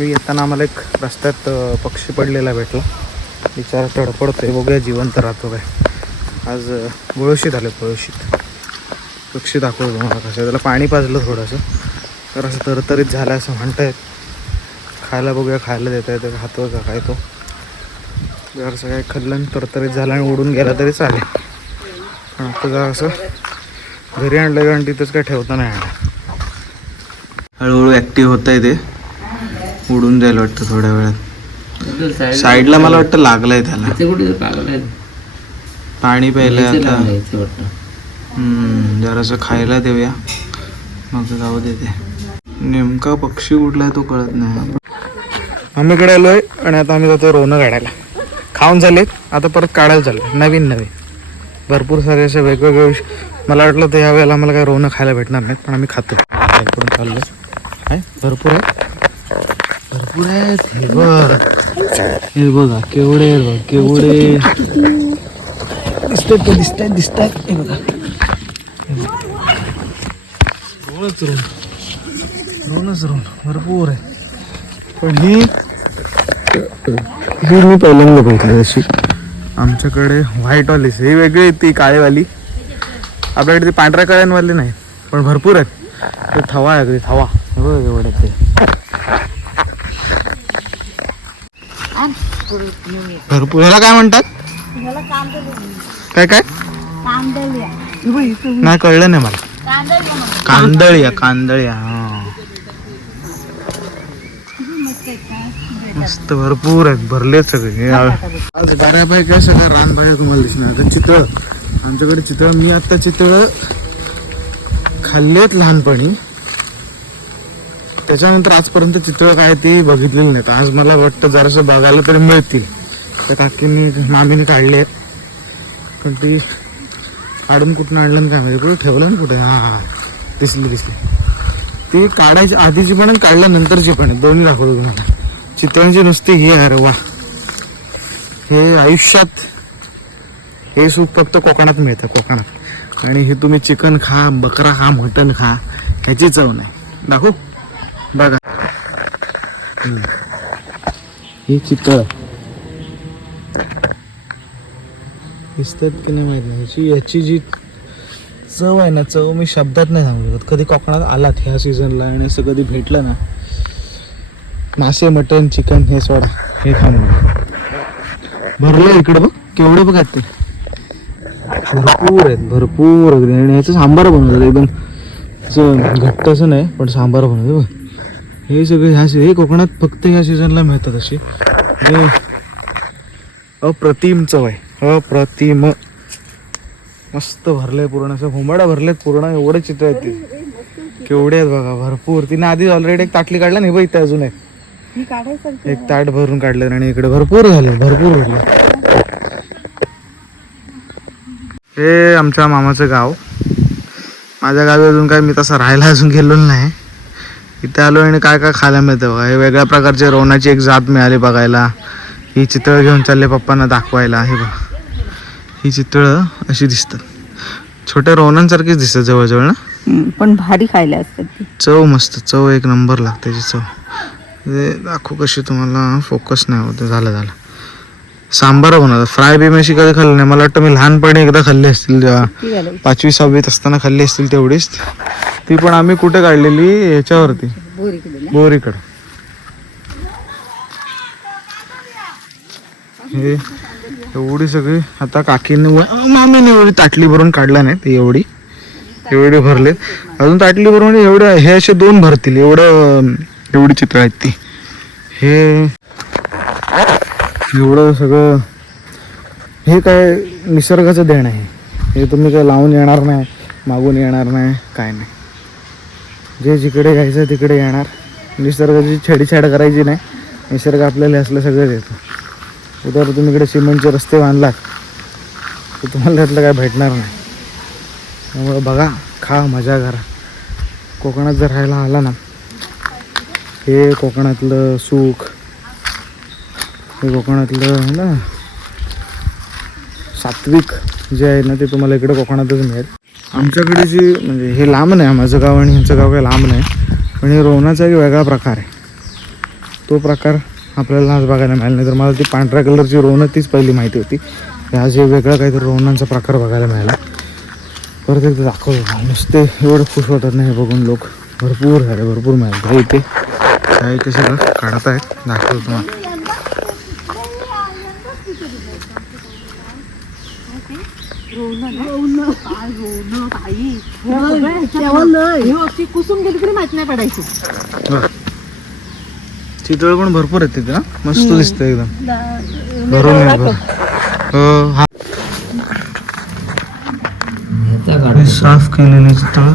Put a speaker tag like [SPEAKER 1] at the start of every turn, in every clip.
[SPEAKER 1] मी येताना आम्हाला एक रस्त्यात पक्षी पडलेला भेटला. बिचारा तडपडतोय बघूया जिवंत राहतो काय. आज अ, गुळशीत आले गुळशीत पक्षी दाखवतो तुम्हाला कसं त्याला पाणी पाजलं थोडंसं. तर असं तरतरीत झालं असं म्हणतायत. खायला बघूया खायला देता येतं खातो का काय तो. जरासं काय खाल्लं आणि तरतरीत झालं आणि उडून गेला तरी चालेल. पण आता जरा असं घरी आणलं कारण तिथंच काय ठेवता नाही आणलं हळूहळू ॲक्टिव्ह होत आहे ते. उडून जाईल वाटतं थोड्या वेळात. साईडला मला वाटतं लागलंय त्याला. पाणी प्यायलंय आता. जरासं खायला देऊया. मग जाऊ देते नेमका पक्षी उडलाय तो कळत नाही. आम्ही इकडे आलोय आणि आता आम्ही जातो रोनं काढायला. खाऊन झाले आता परत काढायला चाललो नवीन नवीन. भरपूर सारे असे वेगवेगळे विष- मला वाटलं तर या वेळेला आम्हाला काही रोनं खायला भेटणार नाहीत पण आम्ही खातो. इकडून चाललो आहे भरपूर आहे. आहेत हे बघ हे बघा केवढे बघ केवढे. दिसतात का दिसतात दिसतात हे बघा. रोनच रोन रोनच रोन भरपूर आहे. पण ही ही मी पहिल्यांदा बघितली अशी. आमच्याकडे व्हाईटवालीच ही वेगळी आहे ती काळेवाली. आपल्याकडे ती पांढऱ्या काळ्यांवाली नाही पण भरपूर आहेत. ते थवा आहे अगदी थवा. हे एवढे ते. भरपूर. ह्याला काय म्हणतात? काय काय? नाही कळलं नाही मला. कांदळिया कांदळिया मस्त भरपूर आहेत भरलेत सगळे. आज बऱ्यापैकी का रानबाया तुम्हाला दिसणार. आता चितळ. आमच्याकडे चितळ मी आता चितळ खाल्लेत लहानपणी. त्याच्यानंतर आजपर्यंत चित्र काय ते बघितलेलं नाहीत आज मला वाटतं जरासं बघायला तरी मिळतील. त्या काकींनी मामीने काढले आहेत. पण ती काढून कुठून आणलं ना काय माहिती कुठे ठेवलं ना कुठे? हां दिसली दिसली. ती काढायची आधीची पण आणि काढल्यानंतरची पण दोन्ही दाखवतो तुम्हाला. चित्रांची नुसती ही आहे वा. हे आयुष्यात हे सूप फक्त कोकणात मिळतं कोकणात. आणि हे तुम्ही चिकन खा बकरा खा मटन खा ह्याची चव नाही. दाखवू? बघा. हे चितळ. दिसतात की नाही माहीत नाही. ह्याची ह्याची जी चव आहे ना चव मी शब्दात नाही सांगू शकत. कधी कोकणात आलात ह्या सीझनला आणि असं कधी भेटलं ना मासे मटन चिकन हे सोडा. हे खा भरले इकडे बघ. केवढे बघ ते भरपूर आहेत भरपूर अगदी आणि ह्याचं सांबार बनवतात एकदम. घट्ट असं नाही पण सांबार बनवतात बघ. हे सगळे ह्या हे कोकणात फक्त ह्या सीझनला मिळतात अशी हे अप्रतिम चव आहे. अप्रतिम. मस्त भरलंय पूर्ण. असं घुमाडा भरलेत पूर्ण. एवढे चित्र आहेत ते. केवढे आहेत बघा. भरपूर. तिने आधी ऑलरेडी एक ताटली काढला नाही बघ इथे अजून एक. एक ताट भरून काढलं आणि इकडे भरपूर झाले भरपूर भरले हे आमच्या मामाचं गाव. माझ्या गावी अजून काय मी तसा राहायला अजून गेलेलो नाही. इथे आलो आणि काय काय खायला मिळतं बघा. हे वेगळ्या प्रकारचे रोनाची एक जात मिळाली बघायला. ही चितळं घेऊन चालले पप्पांना दाखवायला. हे बघा. ही चितळं अशी दिसतात. छोट्या रोनांसारखीच दिसतात जवळजवळ ना?
[SPEAKER 2] पण भारी खायला असतात ती.
[SPEAKER 1] चव मस्त चव एक नंबर लागते त्याची चव. दाखवू कशी तुम्हाला? फोकस नाही होत. झालं झालं. सांबार बनवतात. फ्राय बी अशी कधी खाल्लं नाही. मला वाटतं मी लहानपणी एकदा खाल्ली असतील. जेव्हा पाचवी सहावीत असताना खाल्ली असतील तेवढीच. ती पण आम्ही कुठे काढलेली? ह्याच्यावरती
[SPEAKER 2] बोरीकडे.
[SPEAKER 1] हे एवढी सगळी. आता काकीने मामीने एवढी ताटली भरून काढला नाही ती एवढी. एवढी भरलेत. अजून ताटली भरून एवढ्या हे असे दोन भरतील. एवढं एवढी चित्र आहेत ती. हे. एवढं सगळं हे काय निसर्गाचं देण आहे. हे तुम्ही काय लावून येणार नाही मागून येणार नाही काय नाही. जे जिकडे घ्यायचं तिकडे येणार. निसर्गाची छेडछाड करायची नाही. निसर्ग आपल्याला असलं सगळं देतो. उद्या तुम्ही इकडे सिमेंटचे रस्ते बांधलात तर तुम्हाला त्यातलं काय भेटणार नाही. त्यामुळे बघा खा मजा करा. कोकणात जर राहायला आला ना हे कोकणातलं सुख हे कोकणातलं ना सात्विक जे आहे ना ते तुम्हाला इकडे कोकणातच मिळेल. आमच्याकडे जी म्हणजे हे लांब नाही माझं गाव आणि ह्यांचं गाव काही लांब नाही पण हे रोवणाचा एक वेगळा प्रकार आहे. तो प्रकार आपल्याला आज बघायला मिळाला नाही तर मला ती पांढऱ्या कलरची रोवणं तीच पहिली माहिती होती. आज हे वेगळा काहीतरी रोवणांचा प्रकार बघायला मिळाला. परत एकदा दाखवतो नुसते एवढं खुश होतात नाही हे बघून लोक. भरपूर झाले भरपूर मिळाले. इथे काय ते सगळं काढत आहेत दाखवतो तुम्हाला.
[SPEAKER 2] कुसून गेली तरी माहीत नाही पडायची
[SPEAKER 1] बघ. चितळ पण भरपूर आहेत तिथे मस्त दिसतं एकदम. भरून. हो, साफ केलेले चितळ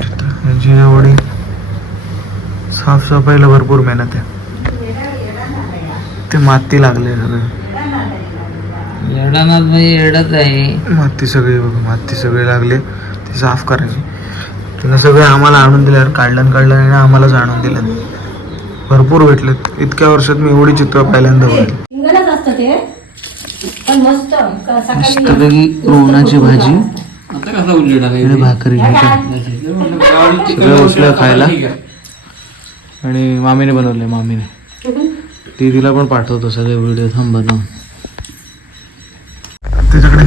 [SPEAKER 1] तिथं. याची एवढी साफसफाईला भरपूर मेहनत आहे. ते माती लागले सगळे.
[SPEAKER 3] येडानाथ म्हणजे येडच आहे.
[SPEAKER 1] माती सगळी बघ माती सगळी लागली. ती साफ करायची. तिनं सगळे आम्हाला आणून दिल्यावर काढलं काढलं आणि आम्हालाच आणून दिलं भरपूर भेटलेत. इतक्या वर्षात मी एवढी चित्र पहिल्यांदा बघितली.
[SPEAKER 2] इंगलच असतं ते. पण मस्त. क- सकाळी
[SPEAKER 1] मस्तपैकी रोवणाची भाजी. भाकरी नाही का? सगळं खायला. आणि मामीने बनवले मामीने. ती तिला पण पाठवतो सगळे व्हिडिओ थांब बनवून त्याच्याकडे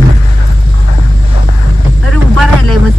[SPEAKER 2] अरे उभा राहिलाय मस्त
[SPEAKER 3] कुठे गेले ते?
[SPEAKER 2] हे बघा
[SPEAKER 1] दिसले गेले बघू बाहेर जाऊ
[SPEAKER 3] नको
[SPEAKER 2] उभं राहून बघ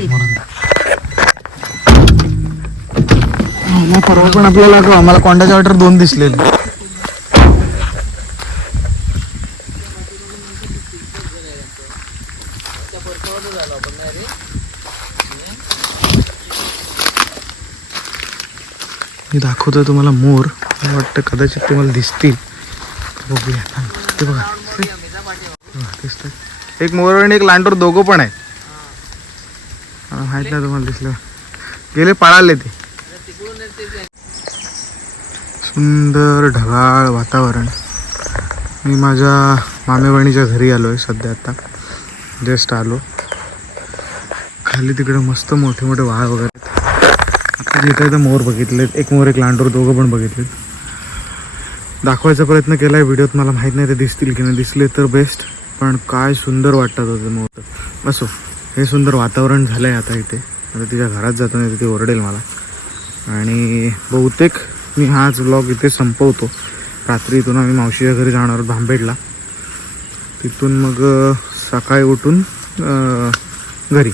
[SPEAKER 1] परवा पण आपल्याला का- आम्हाला कोंडाच्या वाटर दोन दिसलेले. मी दाखवतोय तुम्हाला मोर. मला वाटतं कदाचित तुम्हाला दिसतील. बघूया. ते बघा. बघा, एक मोर आणि एक लांडोर दोघं पण आहे माहीत नाही तुम्हाला दिसलं गेले पळाले ते. सुंदर ढगाळ वातावरण. मी माझ्या मामेबहिणीच्या घरी आलो आहे सध्या आता. जस्ट आलो. खाली तिकडे मस्त मोठे मोठे वाळ वगैरे आहेत. आता जिथे इथं मोर बघितलेत एक मोर एक लांडोर दोघं पण बघितलेत. दाखवायचा प्रयत्न केला आहे व्हिडिओत मला माहीत नाही ते दिसतील की नाही. दिसले तर बेस्ट पण काय सुंदर वाटतात होते मोर. असो हे सुंदर वातावरण झालं आहे आता इथे. आता तिच्या घरात जातो नाही तर ती ओरडेल मला. आणि बहुतेक मी हाच ब्लॉग इथे संपवतो. रात्री इथून आम्ही मावशीच्या घरी जाणार आहोत भांबेडला. तिथून मग सकाळी उठून घरी.